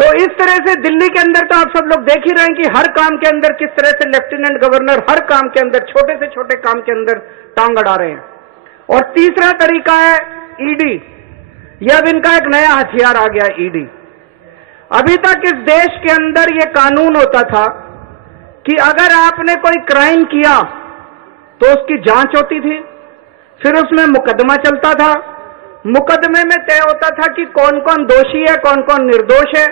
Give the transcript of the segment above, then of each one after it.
तो इस तरह से दिल्ली के अंदर तो आप सब लोग देख ही रहे हैं कि हर काम के अंदर किस तरह से लेफ्टिनेंट गवर्नर हर काम के अंदर, छोटे से छोटे काम के अंदर टांग अड़ा रहे हैं। और तीसरा तरीका है ईडी। यह अब इनका एक नया हथियार आ गया, ईडी। अभी तक इस देश के अंदर यह कानून होता था कि अगर आपने कोई क्राइम किया तो उसकी जांच होती थी, फिर उसमें मुकदमा चलता था। मुकदमे में तय होता था कि कौन कौन दोषी है, कौन कौन निर्दोष है।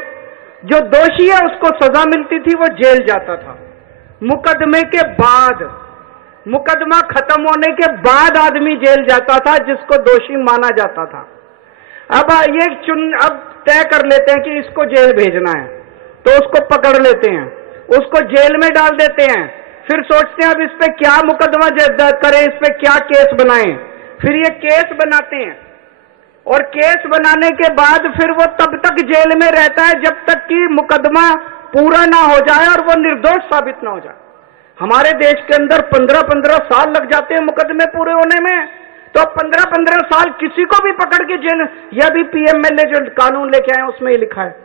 जो दोषी है उसको सजा मिलती थी, वो जेल जाता था। मुकदमे के बाद, मुकदमा खत्म होने के बाद आदमी जेल जाता था जिसको दोषी माना जाता था। अब अब तय कर लेते हैं कि इसको जेल भेजना है, तो उसको पकड़ लेते हैं, उसको जेल में डाल देते हैं। फिर सोचते हैं अब इस पे क्या मुकदमा करें, इस पे क्या केस बनाएं। फिर ये केस बनाते हैं और केस बनाने के बाद फिर वो तब तक जेल में रहता है जब तक कि मुकदमा पूरा ना हो जाए और वो निर्दोष साबित ना हो जाए। हमारे देश के अंदर 15-15 साल लग जाते हैं मुकदमे पूरे होने में। तो 15-15 साल किसी को भी पकड़ के जेल, यह भी पीएमएलए जो कानून लेके आए उसमें ही लिखा है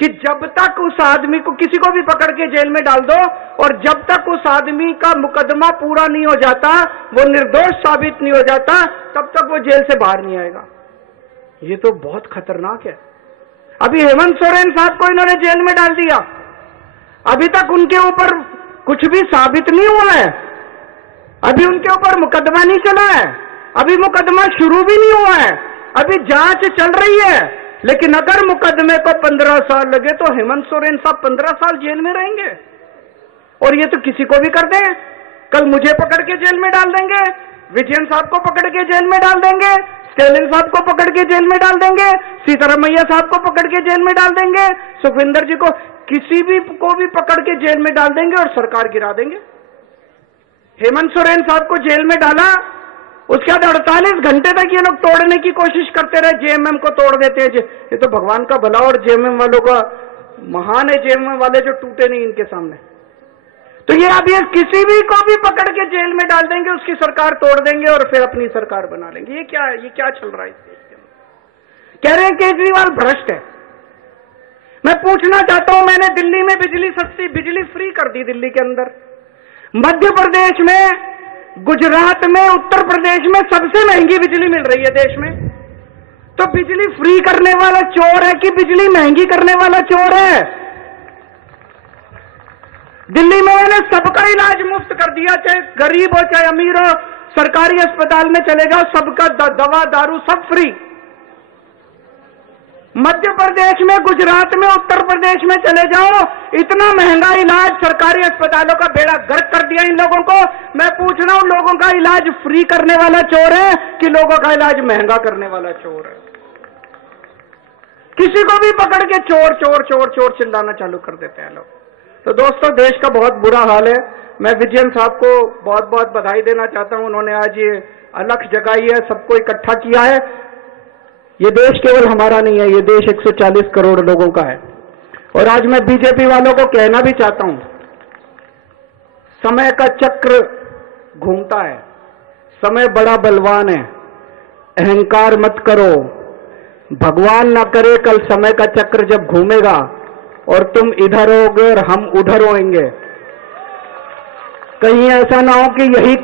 कि जब तक उस आदमी को, किसी को भी पकड़ के जेल में डाल दो और जब तक उस आदमी का मुकदमा पूरा नहीं हो जाता, वो निर्दोष साबित नहीं हो जाता, तब तक वो जेल से बाहर नहीं आएगा। ये तो बहुत खतरनाक है। अभी हेमंत सोरेन साहब को इन्होंने जेल में डाल दिया, अभी तक उनके ऊपर कुछ भी साबित नहीं हुआ है, अभी उनके ऊपर मुकदमा नहीं चला है, अभी मुकदमा शुरू भी नहीं हुआ है, अभी जांच चल रही है। लेकिन अगर मुकदमे को 15 साल लगे तो हेमंत सोरेन साहब 15 साल जेल में रहेंगे। और ये तो किसी को भी कर दें, कल मुझे पकड़ के जेल में डाल देंगे, विजयन साहब को पकड़ के जेल में डाल देंगे, स्टेलिन साहब को पकड़ के जेल में डाल देंगे, सीतारमैया साहब को पकड़ के जेल में डाल देंगे, सुखविंदर जी को, किसी भी को भी पकड़ के जेल में डाल देंगे और सरकार गिरा देंगे। हेमंत सोरेन साहब को जेल में डाला, उसके बाद 48 घंटे तक ये लोग तोड़ने की कोशिश करते रहे, जेएमएम को तोड़ देते हैं। ये तो भगवान का भला और जेएमएम वालों का महान है, जेएमएम वाले जो टूटे नहीं इनके सामने। तो ये अब ये किसी भी को भी पकड़ के जेल में डाल देंगे, उसकी सरकार तोड़ देंगे और फिर अपनी सरकार बना लेंगे। ये क्या चल रहा है इस देश के अंदर? कह रहे हैं केजरीवाल भ्रष्ट है। मैं पूछना चाहता हूं, मैंने दिल्ली में बिजली सस्ती, बिजली फ्री कर दी दिल्ली के अंदर, मध्य प्रदेश में, गुजरात में, उत्तर प्रदेश में सबसे महंगी बिजली मिल रही है देश में। तो बिजली फ्री करने वाला चोर है कि बिजली महंगी करने वाला चोर है? दिल्ली में मैंने सबका इलाज मुफ्त कर दिया, चाहे गरीब हो चाहे अमीर हो, सरकारी अस्पताल में चले जाओ, सबका दवा दारू सब फ्री। मध्य प्रदेश में, गुजरात में, उत्तर प्रदेश में चले जाओ, इतना महंगा इलाज, सरकारी अस्पतालों का बेड़ा गर्क कर दिया इन लोगों को। मैं पूछ रहा हूं, लोगों का इलाज फ्री करने वाला चोर है कि लोगों का इलाज महंगा करने वाला चोर है? किसी को भी पकड़ के चोर चोर चोर चोर चिल्लाना चालू कर देते हैं लोग। तो दोस्तों, देश का बहुत बुरा हाल है। मैं विजयन साहब को बहुत बहुत बधाई देना चाहता हूं, उन्होंने आज ये अलख जगाई है, सबको इकट्ठा किया है। ये देश केवल हमारा नहीं है, ये देश 140 करोड़ लोगों का है। और आज मैं बीजेपी वालों को कहना भी चाहता हूं, समय का चक्र घूमता है, समय बड़ा बलवान है, अहंकार मत करो। भगवान ना करे कल समय का चक्र जब घूमेगा और तुम इधर होगे और हम उधर होएंगे, कहीं ऐसा ना हो कि यही